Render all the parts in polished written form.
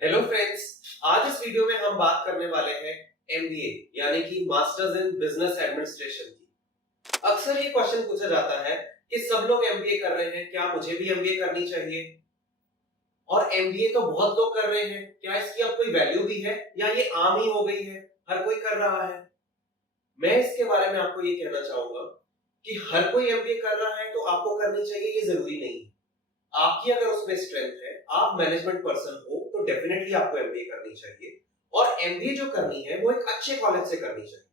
Hello friends, आज इस video में हम बात करने वाले हैं एमबीए यानी कि मास्टर्स इन बिजनेस एडमिनिस्ट्रेशन की। अक्सर ये क्वेश्चन पूछा जाता है कि सब लोग एमबीए कर रहे हैं, क्या मुझे भी एमबीए करनी चाहिए? और एमबीए तो बहुत लोग कर रहे हैं, क्या इसकी अब कोई वैल्यू भी है या ये आम ही हो गई है, हर कोई कर रहा है? मैं इसके बारे में आपको ये कहना चाहूंगा कि हर कोई एमबीए कर रहा है तो आपको करनी चाहिए, ये जरूरी नहीं है। आपकी अगर उसमें स्ट्रेंथ है, आप मैनेजमेंट पर्सन हो, तो डेफिनेटली आपको एमबीए करनी चाहिए। और एमबीए जो करनी है वो एक अच्छे कॉलेज से करनी चाहिए।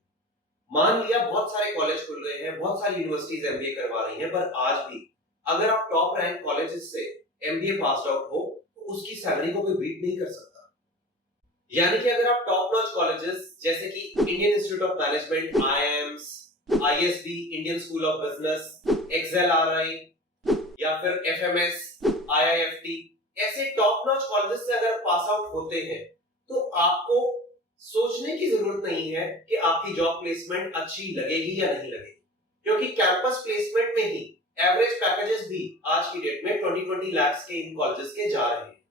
मान लिया बहुत सारे कॉलेज खुल गए हैं, बहुत सारी यूनिवर्सिटीज एमबीए करवा रही हैं, पर आज भी अगर आप टॉप रैंक कॉलेजेस से एमबीए पास आउट हो तो उसकी सैलरी को कोई बीट नहीं कर सकता। यानी कि अगर आप टॉप नॉच कॉलेजेस जैसे कि Indian institute of management, IIMs, ISB, Indian school of business, XLRI या फिर एफएमएस, आईआईएफटी, ऐसे टॉप नॉच कॉलेजेस से अगर पास आउट होते हैं तो आपको सोचने की जरूरत नहीं है कि आपकी जॉब प्लेसमेंट अच्छी लगेगी या नहीं लगेगी, क्योंकि कैंपस प्लेसमेंट में ही एवरेज पैकेजेस भी आज की डेट में 20-20 लाख के इन कॉलेजेस के जा रहे हैं।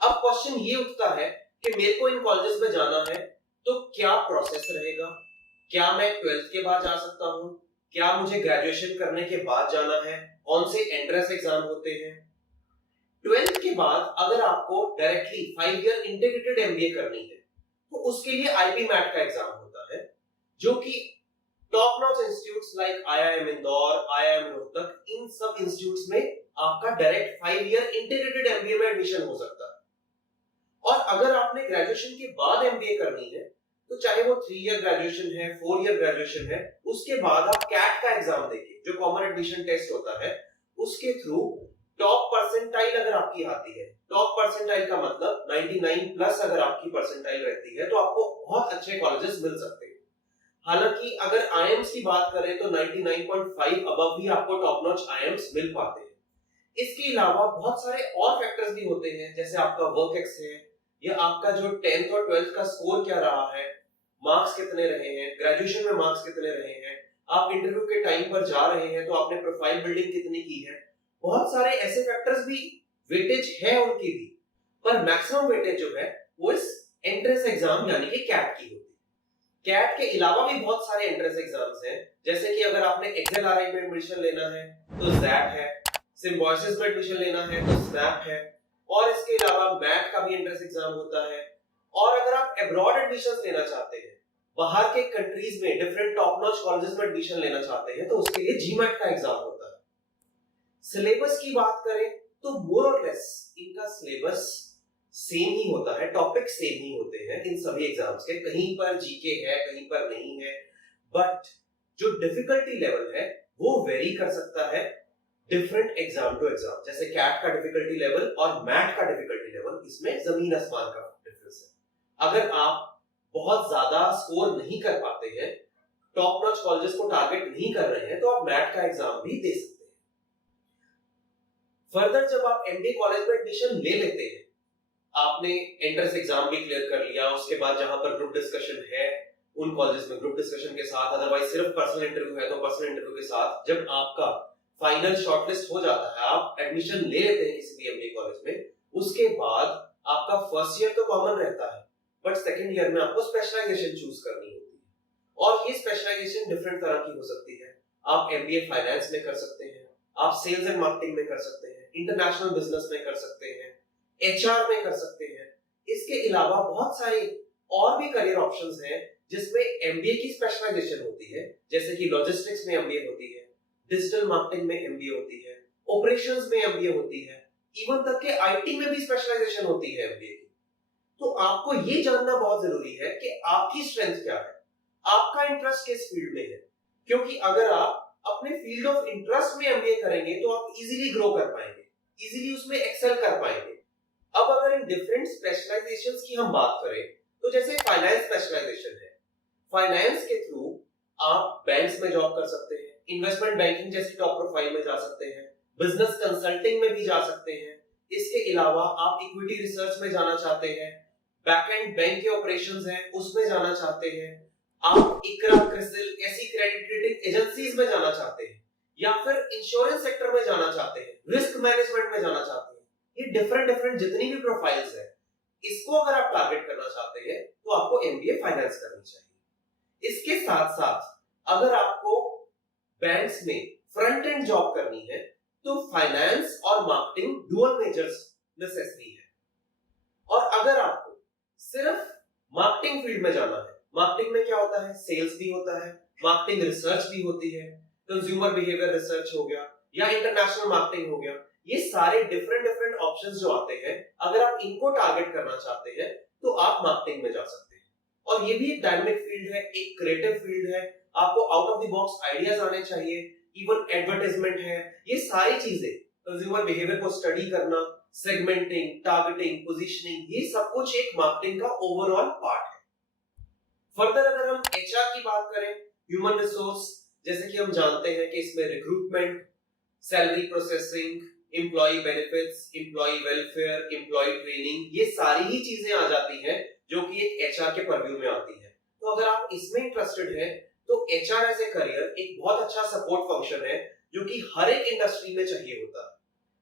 अब क्वेश्चन ये उठता है कि मेरे को इन कॉलेजेस में जाना है तो क्या प्रोसेस रहेगा? क्या मैं 12th के बाद जा सकता हूं? क्या मुझे ग्रेजुएशन करने के बाद जाना है? कौन से एंट्रेंस एग्जाम होते हैं? 12th के बाद अगर आपको डायरेक्टली 5 ईयर इंटीग्रेटेड एमबीए करनी है तो उसके लिए आईपी मैट का एग्जाम होता है, जो कि top notch institutes like IIM Indore, IIM Rohtak, इन सब इंस्टीट्यूट्स में आपका डायरेक्ट 5 ईयर इंटीग्रेटेड एमबीए में एडमिशन हो सकता है। और अगर आपने ग्रेजुएशन के बाद एमबीए करनी है तो चाहे वो 3 ईयर ग्रेजुएशन है, 4 ईयर ग्रेजुएशन है, उसके बाद आप कैट का एग्जाम देके, जो कॉमन एडमिशन टेस्ट होता है, उसके थ्रू टॉप परसेंटाइल अगर आपकी आती है, टॉप परसेंटाइल का मतलब 99 प्लस अगर आपकी परसेंटाइल रहती है तो आपको बहुत अच्छे कॉलेजेस मिल सकते हैं। हालांकि अगर आईएम्स की बात करें तो 99.5 अबव भी आपको टॉप नॉच आईएम्स मिल पाते हैं। इसके अलावा बहुत सारे और फैक्टर्स भी होते हैं, जैसे आपका वर्क एक्स है, या आपका जो 10th और 12th का स्कोर क्या रहा है, मार्क्स कितने रहे हैं, ग्रेजुएशन में मार्क्स कितने रहे हैं, आप इंटरव्यू के टाइम पर जा रहे हैं तो आपने प्रोफाइल बिल्डिंग कितनी की है। बहुत सारे ऐसे फैक्टर्स भी वेटेज है उनकी भी, पर मैक्सिमम वेटेज जो है वो इस एंट्रेंस एग्जाम यानी कि कैट की होती है। कैट के अलावा भी बहुत सारे एंट्रेंस एग्जाम्स हैं, जैसे कि अगर आपने एक्सएलआरआई में एडमिशन लेना है तो जैट है, सिम्बायोसिस में एडमिशन लेना है तो स्नैप है, और इसके अलावा मैट का भी एंट्रेंस एग्जाम होता है। और अगर आप अब्रॉड एडमिशंस लेना चाहते हैं, बाहर के कंट्रीज में डिफरेंट टॉप नॉच कॉलेजेस में एडमिशन लेना चाहते हैं, तो उसके लिए जीमैट का एग्जाम होता है। सिलेबस की बात करें तो मोर और लेस इनका सिलेबस सेम ही होता है, टॉपिक सेम ही होते हैं इन सभी एग्जाम्स के। कहीं पर जीके है, कहीं पर नहीं है, बट जो डिफिकल्टी लेवल है वो वेरी कर सकता है डिफरेंट एग्जाम टू एग्जाम। जैसे कैट का डिफिकल्टी लेवल और मैट का डिफिकल्टी लेवल, इसमें जमीन आसमान का डिफरेंस है। अगर आप बहुत ज्यादा स्कोर नहीं कर पाते हैं, टॉप नॉच कॉलेजेस को टारगेट नहीं कर रहे हैं, तो आप मैट का एग्जाम भी दे सकते हैं। फर्दर जब आप एमबीए कॉलेज में एडमिशन ले लेते हैं, आपने एंट्रेंस एग्जाम भी क्लियर कर लिया, उसके बाद जहां पर ग्रुप डिस्कशन है उन कॉलेजेस में ग्रुप डिस्कशन के साथ, अदरवाइज सिर्फ पर्सनल इंटरव्यू है तो पर्सनल इंटरव्यू के साथ, जब आपका फाइनल शॉर्टलिस्ट हो जाता है, आप एडमिशन ले लेते हैं किसी भी एमबीए कॉलेज में, उसके बाद आपका फर्स्ट ईयर तो कॉमन रहता है, बट सेकंड ईयर में आपको स्पेशलाइजेशन चूज करनी होती है। और ये स्पेशलाइजेशन डिफरेंट तरह की हो सकती है। आप एमबीए फाइनेंस में कर सकते हैं, आप सेल्स एंड मार्केटिंग में कर सकते हैं, इंटरनेशनल बिजनेस में कर सकते हैं, एचआर में कर सकते हैं। इसके अलावा बहुत सारे और भी करियर ऑप्शंस हैं जिसमें एमबीए की स्पेशलाइजेशन होती है, जैसे कि लॉजिस्टिक्स में एमबीए होती है, डिजिटल मार्केटिंग में एमबीए होती है, ऑपरेशंस में एमबीए होती है, इवन तक के आईटी में भी स्पेशलाइजेशन होती है एमबीए की। तो आपको ये जानना बहुत जरूरी है कि आपकी स्ट्रेंथ क्या है, आपका इंटरेस्ट किस फील्ड में है, क्योंकि अगर आप अपने फील्ड ऑफ इंटरेस्ट में एमबीए करेंगे तो आप इजीली ग्रो कर पाएंगे, इजीली उसमें एक्सेल कर पाएंगे। अब अगर इन डिफरेंट स्पेशलाइजेशंस की हम बात करें तो जैसे फाइनेंस स्पेशलाइजेशन है, फाइनेंस के थ्रू आप बैंक्स में जॉब कर सकते हैं, इन्वेस्टमेंट बैंकिंग जैसी टॉप प्रोफाइल में जा सकते हैं, बिजनेस कंसल्टिंग में भी जा सकते हैं। इसके अलावा आप इक्विटी रिसर्च में जाना चाहते हैं, बैकएंड बैंक के ऑपरेशंस हैं उसमें जाना चाहते हैं, आप इकरा, क्रिसिल ऐसी क्रेडिट रेटिंग एजेंसीज में जाना चाहते हैं, या फिर इंश्योरेंस सेक्टर में जाना चाहते हैं, रिस्क मैनेजमेंट में जाना चाहते हैं, ये डिफरेंट जितनी भी प्रोफाइल्स है, इसको अगर आप टारगेट करना चाहते हैं तो आपको एमबीए फाइनेंस करनी चाहिए। इसके साथ साथ अगर आपको बैंक्स में फ्रंट एंड जॉब करनी है तो फाइनेंस और मार्केटिंग डुअल मेजर्स नेसेसरी है। और अगर आपको सिर्फ मार्केटिंग फील्ड में जाना है, मार्केटिंग में क्या होता है, सेल्स भी होता है, मार्केटिंग रिसर्च भी होती है, कंज्यूमर बिहेवियर रिसर्च हो गया या इंटरनेशनल मार्केटिंग हो गया, ये सारे डिफरेंट ऑप्शंस जो आते हैं, अगर आप इनको टारगेट करना चाहते हैं तो आप मार्केटिंग में जा सकते हैं। और ये भी एक डायनामिक फील्ड है, एक क्रिएटिव फील्ड है, आपको out of the box ideas आने चाहिए, इवन एडवर्टाइजमेंट है, ये सारी चीजें, कंज्यूमर बिहेवियर को स्टडी करना, सेगमेंटिंग, टारगेटिंग, पोजीशनिंग, ये सब कुछ एक मार्केटिंग का ओवरऑल पार्ट है। फर्दर अगर हम एचआर की बात करें, ह्यूमन रिसोर्स, जैसे कि हम जानते हैं कि इसमें recruitment, salary processing, employee benefits, employee welfare, employee training, ये सारी ही चीजें आ जाती हैं जो कि एक एचआर के परव्यू में आती है। तो अगर आप इसमें इंटरेस्टेड हैं तो एचआर एज ए करियर एक बहुत अच्छा सपोर्ट फंक्शन है जो कि हर एक इंडस्ट्री में चाहिए होता है।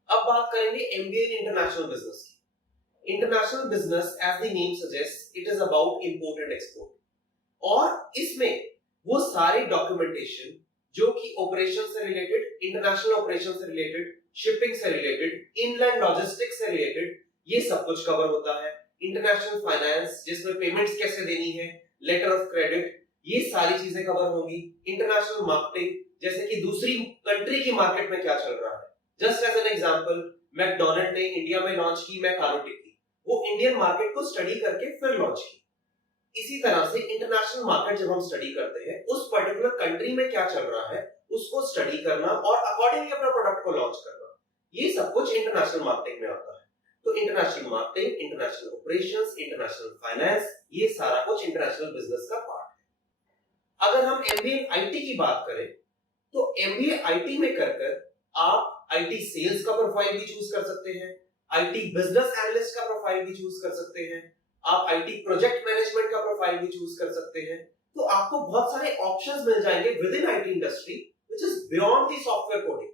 अब बात करेंगे एमबीए इन इंटरनेशनल बिजनेस की। International business as the name suggest, it is about import and export, और इसमें वो सारे डॉक्यूमेंटेशन जो कि ऑपरेशन से रिलेटेड, इंटरनेशनल ऑपरेशन से रिलेटेड, शिपिंग से रिलेटेड, इनलैंड लॉजिस्टिक्स से रिलेटेड, ये सब कुछ कवर होता है। इंटरनेशनल फाइनेंस जिसमें पेमेंट्स कैसे देनी है, लेटर ऑफ क्रेडिट, ये सारी चीजें कवर होंगी। इंटरनेशनल मार्केटिंग, जैसे कि दूसरी कंट्री की मार्केट में क्या चल रहा है। Just as an example, McDonald ने इंडिया में लॉन्च की मैकानो टिक्की, वो इंडियन मार्केट को स्टडी करके फिर लॉन्च की। इसी तरह से इंटरनेशनल मार्केट जब हम स्टडी करते हैं, उस पर्टिकुलर कंट्री में क्या चल रहा है उसको स्टडी करना और अकॉर्डिंगली अपना प्रोडक्ट को लॉन्च करना, ये सब कुछ इंटरनेशनल मार्केटिंग में आता है। तो international marketing, international operations, international finance, ये सारा कुछ इंटरनेशनल बिजनेस का पार्ट है। अगर हम एमबीए आईटी की बात करें तो एमबीए आईटी में कर आप आईटी सेल्स का प्रोफाइल भी चूज कर सकते हैं, आईटी बिजनेस एनालिस्ट का प्रोफाइल भी चूज कर सकते हैं, आप आईटी प्रोजेक्ट मैनेजमेंट का प्रोफाइल भी चूज कर सकते हैं। तो आपको बहुत सारे ऑप्शंस मिल जाएंगे with in IT industry which is beyond the software coding.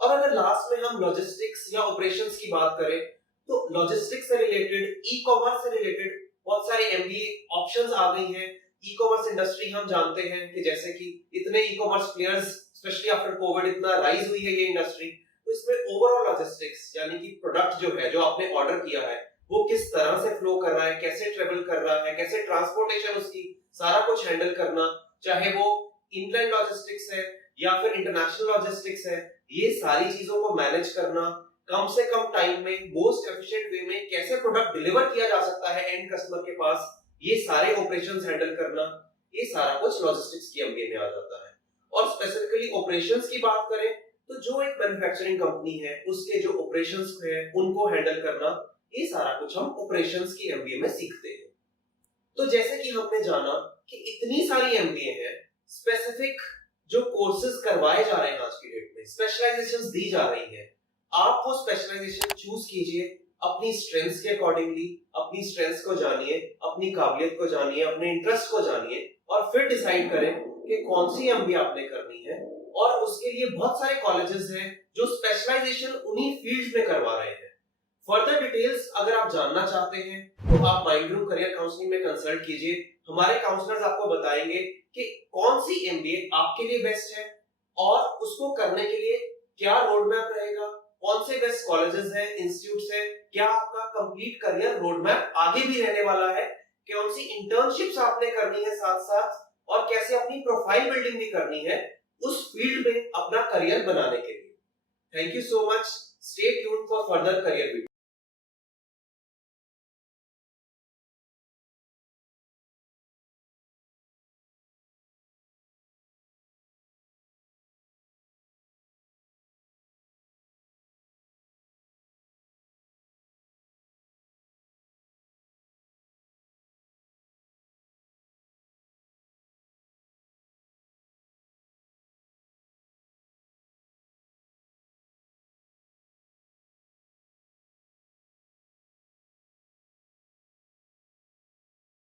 और अगर लास्ट में हम लॉजिस्टिक्स या ऑपरेशंस की बात करें तो लॉजिस्टिक्स से रिलेटेड, ई कॉमर्स से रिलेटेड बहुत सारे एमबीए ऑप्शंस आ गई हैं। ई कॉमर्स इंडस्ट्री हम जानते हैं कि जैसे कि इतने e commerce players specially after Covid इतना राइज हुई है ये इंडस्ट्री, तो इसमें ओवरऑल लॉजिस्टिक्स यानी कि प्रोडक्ट जो है, जो आपने ऑर्डर किया है, वो किस तरह से फ्लो कर रहा है, कैसे ट्रेवल कर रहा है, कैसे ट्रांसपोर्टेशन उसकी, सारा कुछ हैंडल करना, चाहे वो इनलैंड लॉजिस्टिक्स है या फिर इंटरनेशनल लॉजिस्टिक्स है, ये सारी चीजों को मैनेज करना, कम से कम टाइम में मोस्ट एफिशिएंट वे में कैसे प्रोडक्ट डिलीवर किया जा सकता है एंड कस्टमर के पास, ये सारे ऑपरेशंस हैंडल करना, ये सारा कुछ लॉजिस्टिक्स की एमबीए में आ जाता है। और स्पेसिफिकली ऑपरेशंस की बात करें तो जो एक मैन्युफैक्चरिंग कंपनी है उसके जो ऑपरेशंस है उनको हैंडल करना, ये सारा कुछ हम ऑपरेशंस की एमबीए में सीखते हैं। तो जैसे कि हमने जाना कि इतनी सारी एमबीए है, स्पेसिफिक जो कोर्सेज करवाए जा रहे हैं आज की डेट में, स्पेशलाइजेशंस दी जा रही है, आप वो स्पेशलाइजेशन चूज कीजिए अपनी स्ट्रेंथ्स के अकॉर्डिंगली, अपनी स्ट्रेंथ्स को जानिए, अपनी काबिलियत को जानिए, अपने इंटरेस्ट को जानिए और फिर डिसाइड करें कि कौन सी एमबीए आपने करनी है। और उसके लिए बहुत सारे कॉलेजेस हैं जो स्पेशलाइजेशन उन्हीं फील्ड्स में करवा रहे हैं। फर्दर डिटेल्स अगर आप जानना चाहते हैं तो आप माइंडरूम करियर काउंसलिंग में कंसल्ट कीजिए। हमारे काउंसलर्स आपको बताएंगे कि कौन सी एमबीए आपके लिए बेस्ट है और उसको करने के लिए क्या रोड मैप रहेगा, कौन से बेस्ट कॉलेजेस हैं, इंस्टीट्यूट्स हैं, क्या आपका कंप्लीट करियर रोड मैप आगे भी रहने वाला है, कौन सी इंटर्नशिप्स आपने करनी है साथ साथ, और कैसे अपनी प्रोफाइल बिल्डिंग भी करनी है उस फील्ड में अपना करियर बनाने के लिए। Thank you so much, stay tuned for further career video.